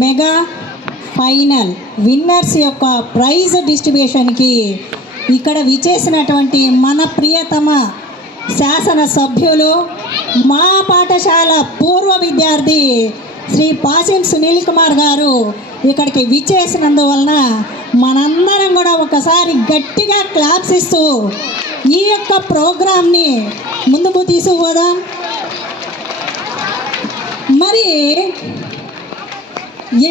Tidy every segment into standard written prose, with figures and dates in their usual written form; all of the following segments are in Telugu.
మెగా ఫైనల్ విన్నర్స్ యొక్క ప్రైజ్ డిస్ట్రిబ్యూషన్కి ఇక్కడ విచేసినటువంటి మన ప్రియతమ శాసన సభ్యులు, మా పాఠశాల పూర్వ విద్యార్థి శ్రీ పాసిం సునీల్ కుమార్ గారు ఇక్కడికి విచేసినందువలన మనందరం కూడా ఒకసారి గట్టిగా క్లాప్స్ ఇస్తూ ఈ యొక్క ప్రోగ్రామ్ని ముందుకు తీసుకుపోదాం. మరి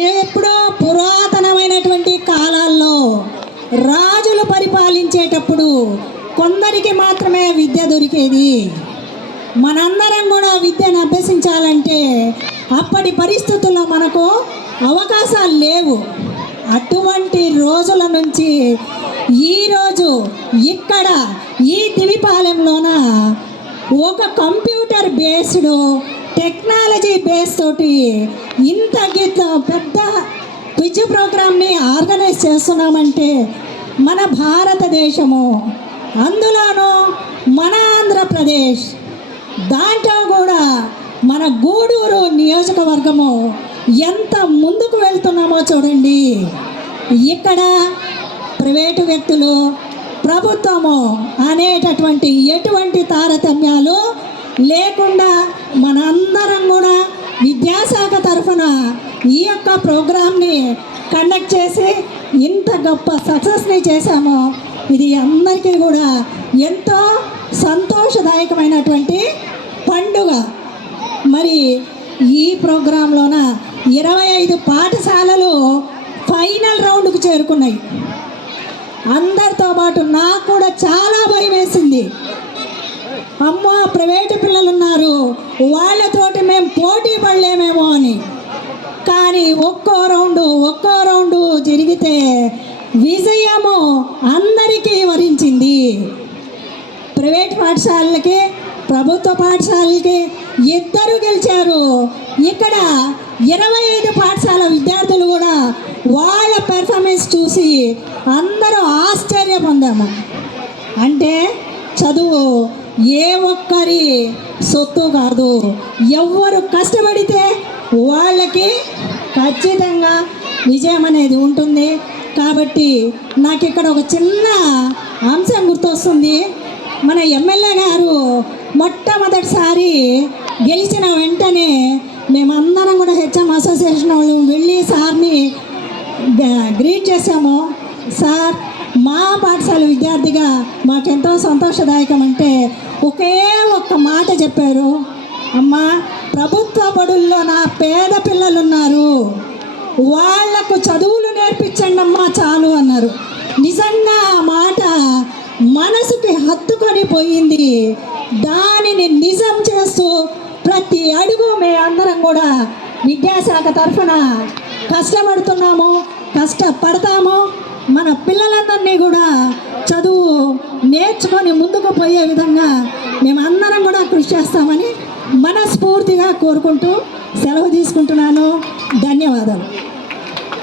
ఎప్పుడో పురాతనమైనటువంటి కాలాల్లో రాజులు పరిపాలించేటప్పుడు కొందరికి మాత్రమే విద్య దొరికేది. మనందరం కూడా విద్యను అభ్యసించాలంటే అప్పటి పరిస్థితుల్లో మనకు అవకాశాలు లేవు. అటువంటి రోజుల నుంచి ఈరోజు ఇక్కడ ఈ దివిపాలెంలోన ఒక కంప్యూటర్ బేస్డ్ టెక్నాలజీ బేస్ తోటి ఇంత పెద్ద క్విజ్ ప్రోగ్రామ్ని ఆర్గనైజ్ చేస్తున్నామంటే మన భారతదేశము, అందులోనూ మన ఆంధ్రప్రదేశ్, దాంట్లో కూడా మన గూడూరు నియోజకవర్గము ఎంత ముందుకు వెళ్తున్నామో చూడండి. ఇక్కడ ప్రైవేటు వ్యక్తులు, ప్రభుత్వము అనేటటువంటి ఎటువంటి తారతమ్యాలు లేకుండా మనందరం కూడా విద్యాశాఖ తరఫున ఈ యొక్క ప్రోగ్రామ్ని కండక్ట్ చేసి ఇంత గొప్ప సక్సెస్ని చేశామో ఇది అందరికీ కూడా ఎంతో సంతోషదాయకమైనటువంటి పండుగ. మరి ఈ ప్రోగ్రాంలోన 25 పాఠశాలలు ఫైనల్ రౌండ్కు చేరుకున్నాయి. అందరితో పాటు నాకు కూడా చాలా భయం వేసింది. అమ్మో, ప్రైవేటు పిల్లలు ఉన్నారు, వాళ్ళతోటి మేము పోటీ పడలేమేమో అని. కానీ ఒక్కో రౌండు జరిగితే విజయము అందరికీ వరించింది. ప్రైవేట్ పాఠశాలలకి, ప్రభుత్వ పాఠశాలలకి ఇద్దరు గెలిచారు. ఇక్కడ 25 పాఠశాల విద్యార్థులు కూడా వాళ్ళ పెర్ఫార్మెన్స్ చూసి అందరూ ఆశ్చర్య పొందాము. అంటే చదువు ఏ ఒక్కరి సొత్తు కాదు, ఎవరు కష్టపడితే వాళ్ళకి ఖచ్చితంగా విజయం అనేది ఉంటుంది. కాబట్టి నాకు ఇక్కడ ఒక చిన్న అంశం గుర్తొస్తుంది. మన ఎమ్మెల్యే గారు మొట్టమొదటిసారి గెలిచిన వెంటనే మేమందరం కూడా హెచ్ఎం అసోసియేషన్ వాళ్ళు వెళ్ళి సార్ని గ్రీట్ చేశాము. సార్, మా పాఠశాల విద్యార్థిగా మాకెంతో సంతోషదాయకం అంటే ఒకే ఒక్క మాట చెప్పారు. అమ్మా, ప్రభుత్వ బడుల్లో నా పేద పిల్లలు ఉన్నారు, వాళ్లకు చదువులు నేర్పించండి అమ్మా చాలు అన్నారు. నిజంగా ఆ మాట మనసుకి హత్తుకొని పోయింది. దానిని నిజం చేస్తూ ప్రతి అడుగు మేమందరం కూడా విద్యాశాఖ తరఫున కష్టపడుతున్నాము, కష్టపడతాము. మన పిల్లలందరినీ కూడా చదువు నేర్చుకొని ముందుకు పోయే విధంగా మేమందరం కూడా కృషి చేస్తామని మనస్ఫూర్తిగా కోరుకుంటూ సెలవు తీసుకుంటున్నాను. ధన్యవాదాలు.